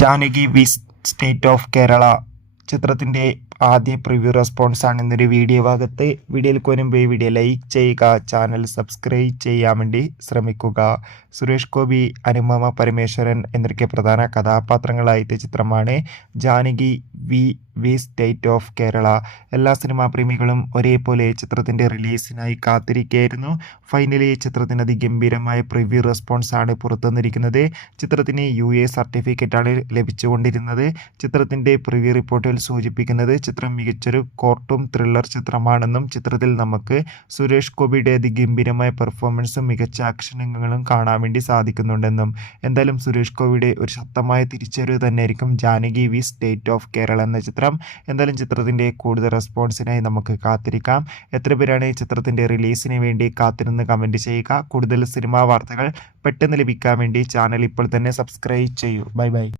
Janaki V state of Kerala ചിത്രത്തിൻ്റെ ആദ്യ preview റെസ്പോൺസാണ് ഇന്നൊരു വീഡിയോ ഭാഗത്ത്. വീഡിയോയിൽ വരുമ്പോൾ ഈ വീഡിയോ ലൈക്ക് ചെയ്യുക, ചാനൽ സബ്സ്ക്രൈബ് ചെയ്യാൻ വേണ്ടി ശ്രമിക്കുക. സുരേഷ് ഗോപി, അനുപമ പരമേശ്വരൻ എന്നൊക്കെ പ്രധാന കഥാപാത്രങ്ങളായ ചിത്രമാണ് Janaki V state of Kerala. എല്ലാ സിനിമാ പ്രേമികളും ഒരേപോലെ ചിത്രത്തിൻ്റെ റിലീസിനായി കാത്തിരിക്കുകയായിരുന്നു. ഫൈനലി ചിത്രത്തിന് അതിഗംഭീരമായ പ്രിവ്യൂ റെസ്പോൺസാണ് പുറത്തുവന്നിരിക്കുന്നത്. ചിത്രത്തിന് UA സർട്ടിഫിക്കറ്റാണ് ലഭിച്ചുകൊണ്ടിരുന്നത്. ചിത്രത്തിൻ്റെ പ്രിവ്യൂ റിപ്പോർട്ടിൽ സൂചിപ്പിക്കുന്നത് ചിത്രം മികച്ചൊരു കോർട്ടും ത്രില്ലർ ചിത്രമാണെന്നും ചിത്രത്തിൽ നമുക്ക് സുരേഷ് ഗോപിയുടെ അതിഗംഭീരമായ പെർഫോമൻസും മികച്ച ആക്ഷൻ രംഗങ്ങളും കാണാൻ വേണ്ടി സാധിക്കുന്നുണ്ടെന്നും. എന്തായാലും സുരേഷ് ഗോപിയുടെ ഒരു ശക്തമായ തിരിച്ചറിവ് തന്നെയായിരിക്കും Janaki V state of Kerala എന്ന ചിത്രം. എന്തായാലും ചിത്രത്തിൻ്റെ കൂടുതൽ റെസ്പോൺസിനായി നമുക്ക് കാത്തിരിക്കാം. എത്ര പേരാണ് ചിത്രത്തിൻ്റെ റിലീസിന് വേണ്ടി കാത്തിരുന്ന് കമൻറ്റ് ചെയ്യുക. കൂടുതൽ സിനിമാ വാർത്തകൾ പെട്ടെന്ന് ലഭിക്കാൻ വേണ്ടി ചാനൽ ഇപ്പോൾ തന്നെ സബ്സ്ക്രൈബ് ചെയ്യൂ. ബൈ.